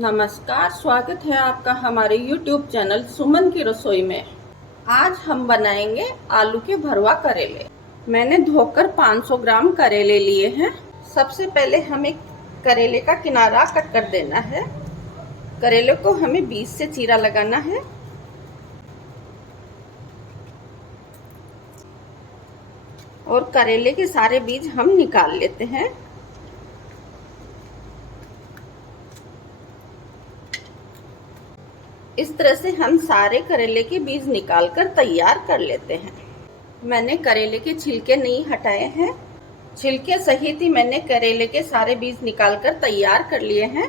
नमस्कार, स्वागत है आपका हमारे YouTube चैनल सुमन की रसोई में। आज हम बनाएंगे आलू के भरवा करेले। मैंने धोकर 500 ग्राम करेले लिए हैं। सबसे पहले हमें करेले का किनारा कट कर देना है। करेले को हमें बीच से चीरा लगाना है। और करेले के सारे बीज हम निकाल लेते हैं। इस तरह से हम सारे करेले के बीज निकालकर तैयार कर लेते हैं। मैंने करेले के छिलके नहीं हटाए हैं। छिलके सहित ही मैंने करेले के सारे बीज निकालकर तैयार कर लिए हैं।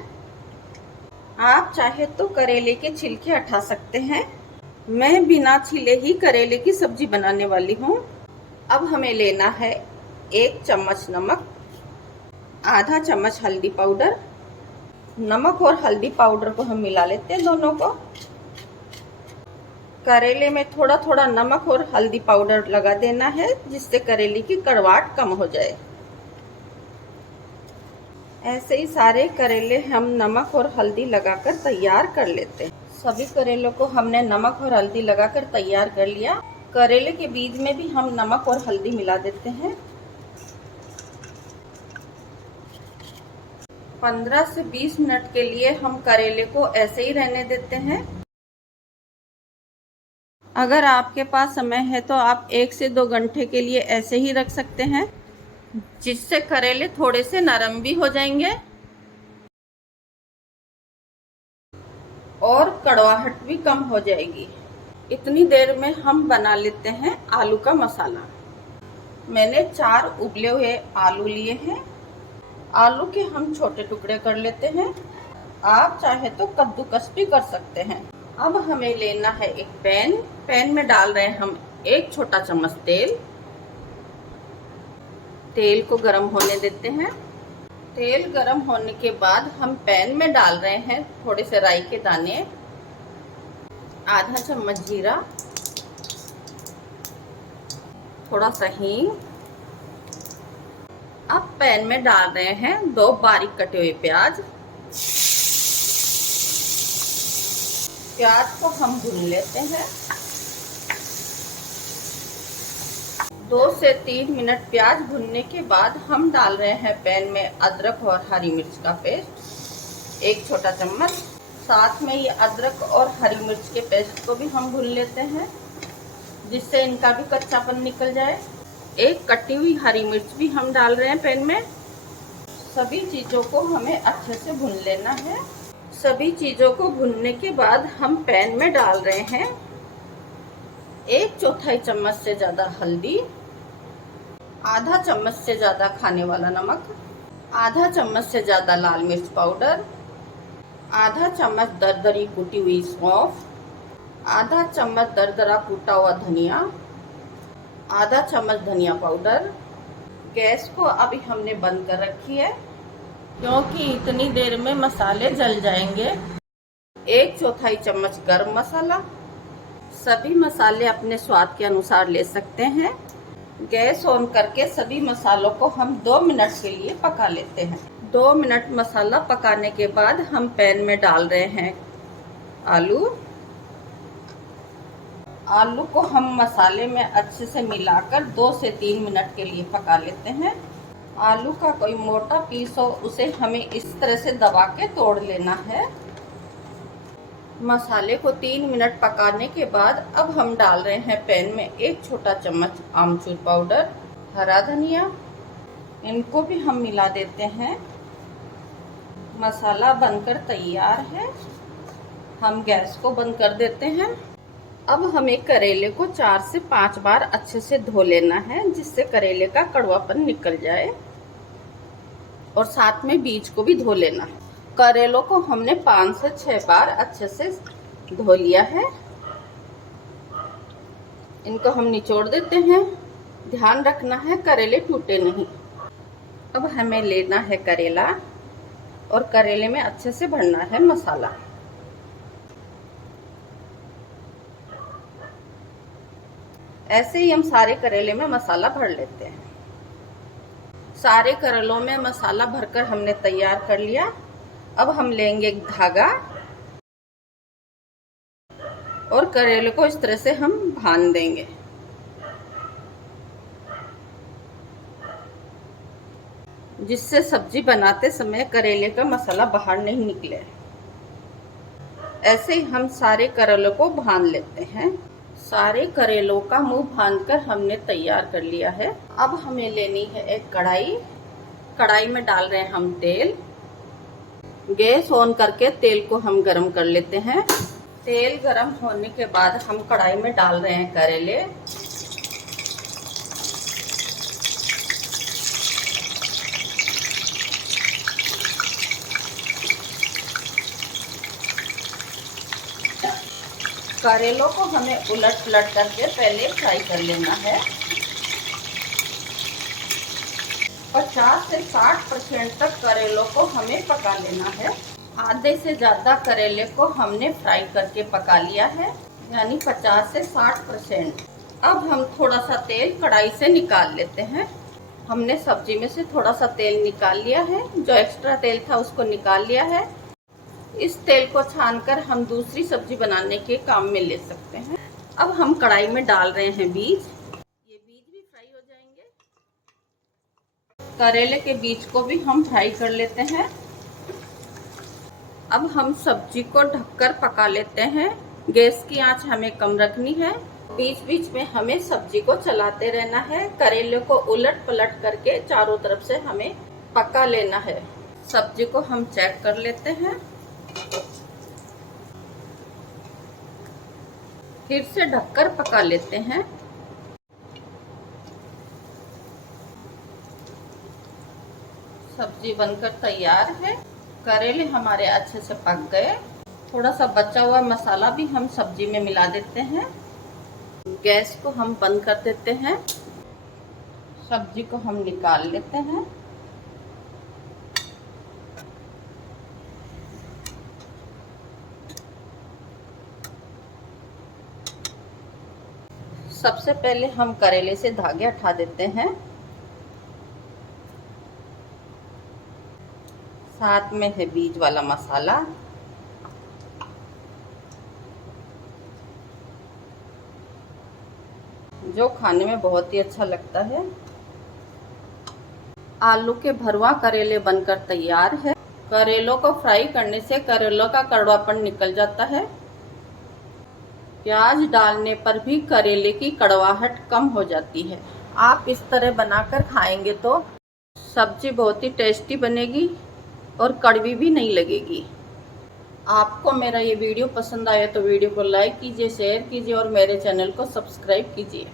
आप चाहे तो करेले के छिलके हटा सकते हैं। मैं बिना छिले ही करेले की सब्जी बनाने वाली हूँ। अब हमें लेना है 1 चम्मच नमक, आधा चम्मच हल्दी पाउडर। नमक और हल्दी पाउडर को हम मिला लेते हैं दोनों को। करेले में थोड़ा थोड़ा नमक और हल्दी पाउडर लगा देना है, जिससे करेले की कड़वाहट कम हो जाए। ऐसे ही सारे करेले हम नमक और हल्दी लगाकर तैयार कर लेते हैं। सभी करेलों को हमने नमक और हल्दी लगाकर तैयार कर लिया। करेले के बीज में भी हम नमक और हल्दी मिला देते हैं। 15 से 20 मिनट के लिए हम करेले को ऐसे ही रहने देते हैं। अगर आपके पास समय है तो आप 1 से 2 घंटे के लिए ऐसे ही रख सकते हैं, जिससे करेले थोड़े से नरम भी हो जाएंगे और कड़वाहट भी कम हो जाएगी। इतनी देर में हम बना लेते हैं आलू का मसाला। मैंने 4 उबले हुए आलू लिए हैं। आलू के हम छोटे टुकड़े कर लेते हैं। आप चाहे तो कद्दूकस भी कर सकते हैं। अब हमें लेना है एक पैन में डाल रहे हैं हम 1 छोटा चम्मच तेल। तेल को गरम होने देते हैं। तेल गरम होने के बाद हम पैन में डाल रहे हैं थोड़े से राई के दाने, आधा चम्मच जीरा, थोड़ा सा हींग। अब पैन में डाल रहे हैं 2 बारीक कटे हुए प्याज। प्याज को हम भून लेते हैं। 2 से 3 मिनट प्याज भुनने के बाद हम डाल रहे हैं पैन में अदरक और हरी मिर्च का पेस्ट 1 छोटा चम्मच। साथ में ये अदरक और हरी मिर्च के पेस्ट को भी हम भून लेते हैं, जिससे इनका भी कच्चापन निकल जाए। 1 कटी हुई हरी मिर्च भी हम डाल रहे हैं पैन में। सभी चीज़ों को हमें अच्छे से भून लेना है। सभी चीज़ों को भूनने के बाद हम पैन में डाल रहे हैं 1/4 चम्मच से ज़्यादा हल्दी, आधा चम्मच से ज़्यादा खाने वाला नमक, आधा चम्मच से ज़्यादा लाल मिर्च पाउडर, आधा चम्मच दरदरी कुटी हुई सौंफ, आधा चम्मच दरदरा कूटा हुआ धनिया, आधा चम्मच धनिया पाउडर। गैस को अभी हमने बंद कर रखी है, क्योंकि इतनी देर में मसाले जल जाएंगे। 1/4 चम्मच गरम मसाला। सभी मसाले अपने स्वाद के अनुसार ले सकते हैं। गैस ऑन करके सभी मसालों को हम 2 मिनट के लिए पका लेते हैं। 2 मिनट मसाला पकाने के बाद हम पैन में डाल रहे हैं आलू। आलू को हम मसाले में अच्छे से मिलाकर 2 से 3 मिनट के लिए पका लेते हैं। आलू का कोई मोटा पीस हो उसे हमें इस तरह से दबा के तोड़ लेना है। मसाले को 3 मिनट पकाने के बाद अब हम डाल रहे हैं पैन में 1 छोटा चम्मच आमचूर पाउडर, हरा धनिया। इनको भी हम मिला देते हैं। मसाला बनकर तैयार है। हम गैस को बंद कर देते हैं। अब हमें करेले को 4 से 5 बार अच्छे से धो लेना है, जिससे करेले का कड़वापन निकल जाए, और साथ में बीज को भी धो लेना है। करेलों को हमने 5 से 6 बार अच्छे से धो लिया है। इनको हम निचोड़ देते हैं। ध्यान रखना है करेले टूटे नहीं। अब हमें लेना है करेला और करेले में अच्छे से भरना है मसाला। ऐसे ही हम सारे करेले में मसाला भर लेते हैं। सारे करेलों में मसाला भरकर हमने तैयार कर लिया। अब हम लेंगे एक धागा और करेले को इस तरह से हम बांध देंगे। जिससे सब्जी बनाते समय करेले का मसाला बाहर नहीं निकले। ऐसे ही हम सारे करेलों को बांध लेते हैं। सारे करेलों का मुंह बांधकर हमने तैयार कर लिया है। अब हमें लेनी है एक कढ़ाई। कढ़ाई में डाल रहे हैं हम तेल। गैस ऑन करके तेल को हम गरम कर लेते हैं। तेल गरम होने के बाद हम कढ़ाई में डाल रहे हैं करेले। करेलों को हमें उलट पलट करके पहले फ्राई कर लेना है। 50 से 60% तक करेलों को हमें पका लेना है। आधे से ज़्यादा करेले को हमने फ्राई करके पका लिया है, यानी 50 से 60%। अब हम थोड़ा सा तेल कढ़ाई से निकाल लेते हैं। हमने सब्जी में से थोड़ा सा तेल निकाल लिया है। जो एक्स्ट्रा तेल था उसको निकाल लिया है। इस तेल को छानकर हम दूसरी सब्जी बनाने के काम में ले सकते हैं। अब हम कढ़ाई में डाल रहे हैं बीज। ये बीज भी फ्राई हो जाएंगे। करेले के बीज को भी हम फ्राई कर लेते हैं। अब हम सब्जी को ढककर पका लेते हैं। गैस की आंच हमें कम रखनी है। बीच बीच में हमें सब्जी को चलाते रहना है। करेले को उलट पलट करके चारों तरफ से हमें पका लेना है। सब्जी को हम चेक कर लेते हैं। फिर से ढककर पका लेते हैं। सब्जी बनकर तैयार है। करेले हमारे अच्छे से पक गए। थोड़ा सा बचा हुआ मसाला भी हम सब्जी में मिला देते हैं। गैस को हम बंद कर देते हैं। सब्जी को हम निकाल लेते हैं। सबसे पहले हम करेले से धागे हटा देते हैं। साथ में है बीज वाला मसाला। जो खाने में बहुत ही अच्छा लगता है। आलू के भरवा करेले बनकर तैयार है। करेलों को फ्राई करने से करेलों का कड़वापन निकल जाता है। प्याज डालने पर भी करेले की कड़वाहट कम हो जाती है। आप इस तरह बनाकर खाएंगे तो सब्जी बहुत ही टेस्टी बनेगी और कड़वी भी नहीं लगेगी। आपको मेरा ये वीडियो पसंद आया तो वीडियो को लाइक कीजिए, शेयर कीजिए और मेरे चैनल को सब्सक्राइब कीजिए।